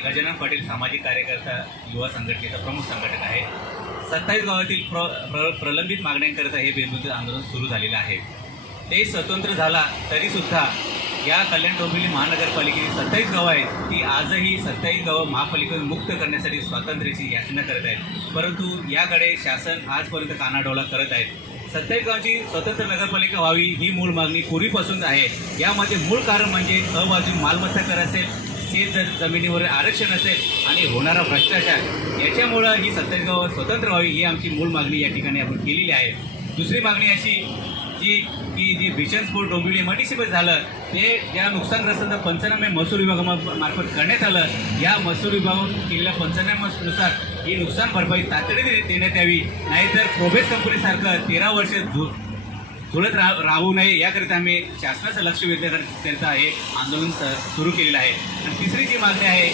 गजानन पाटील सामाजिक कार्यकर्ता युवा संघटनेचा प्रमुख संघटक आहे। 27 गावातील प्रलंबित मागण्यांकरता हे बेमुदत आंदोलन सुरू झालेलं आहे। ते स्वतंत्र झाला तरीसुद्धा या कल्याण डोंबिवली महानगरपालिकेची 27 गावं आहेत ती आजही 27 गावं महापालिकेतून मुक्त करण्यासाठी स्वातंत्र्याची याचना करत आहेत, परंतु याकडे शासन आजपर्यंत कानाडोळा करत आहे। 27 गावांची स्वतंत्र नगरपालिका व्हावी ही मूळ मागणी पूर्वीपासून आहे। यामध्ये मूळ कारण म्हणजे अबाधित मालमत्ता कर असेल, शेत जमिनीवर आरक्षण असेल आणि होणारा भ्रष्टाचार, याच्यामुळं ही 27 गावं स्वतंत्र व्हावी ही आमची मूळ मागणी या ठिकाणी आपण केलेली आहे। दुसरी मागणी अशी जी भीषण स्फोट डोंबिवली एमआयडीसीमध्ये झालं ते ज्या नुकसानग्रस्तांचा पंचनामे महसूल विभागामार्फत करण्यात आलं, या महसूल विभागातून केलेल्या पंचनाम्यानुसार ही नुकसान भरपाई तातडीने देण्यात यावी, नाहीतर प्रोबेस कंपनीसारखं 13 वर्ष झुलत राहू नये याकरिता आम्ही शासनाचं लक्ष वेधण्याकरिता हे आंदोलन सुरू केलेलं आहे। आणि तिसरी जी मागणी आहे